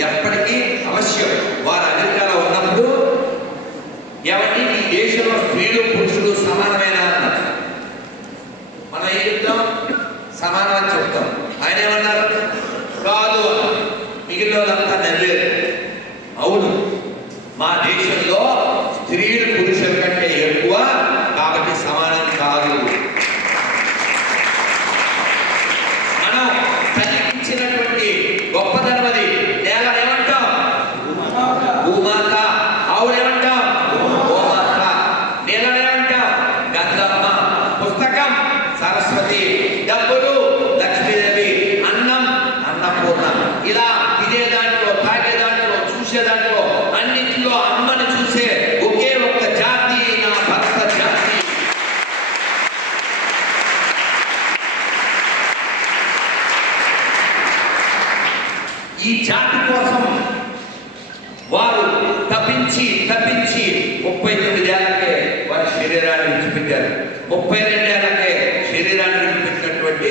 ఎప్పటికీ అవశ్యం. వారు అధికార ఉన్నప్పుడు ఎవరి ఈ దేశంలో స్త్రీలు పురుషులు సమానమైన అన్నారు. మనం ఏం చెప్తాం? సమానమని చెప్తాం. ఆయన ఏమన్నారు? కాదు మిగిలిన వాళ్ళంతా నవ్వేరు. అవును మా దేశంలో ఈ జాతి కోసం వారు తప్పించి తప్పించి ముప్పై తొమ్మిదేళ్ళకే వారి శరీరాన్ని విడిచిపెట్టారు. ముప్పై రెండేళ్ళకే శరీరాన్ని విడిచిపెట్టినటువంటి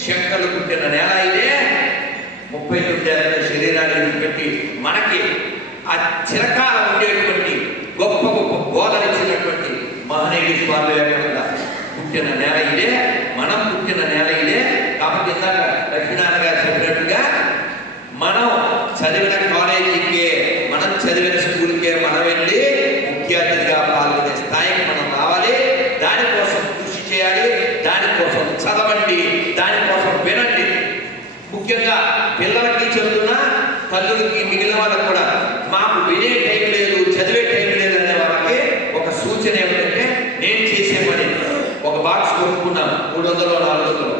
శంకలు పుట్టిన నేల ఇదే. ముప్పై తొమ్మిదేళ్ళకే శరీరాన్ని విడిచిపెట్టి మనకి ఆ చిరకాల ఉండేటువంటి గొప్ప గొప్ప బోధనిచ్చినటువంటి మహనీయుడి స్వామి వివేకానంద పుట్టిన నేల ఇదే మనం పుట్టిన నేల ఇదే కాబట్టి ఇందాక లక్ష్మీనారాయణ గారు చెప్పినట్టుగా మనం చదివిన కాలేజీకే మనం చదివిన స్కూల్కే మనం వెళ్ళి ముఖ్య అతిథిగా పాల్గొనే స్థాయికి మనం రావాలి. దానికోసం కృషి చేయాలి దానికోసం చదవండి దానికోసం వినండి. ముఖ్యంగా పిల్లలకి చెబుతున్నా తల్లులకి మిగిలిన వాళ్ళకి కూడా మాకు వినే టైం లేదు చదివే టైం లేదు అనే వాళ్ళకి ఒక సూచన ఏమిటంటే నేను చేసే పని. ఒక బాక్స్ కొనుక్కున్నాను మూడు వందలు నాలుగు వందలు.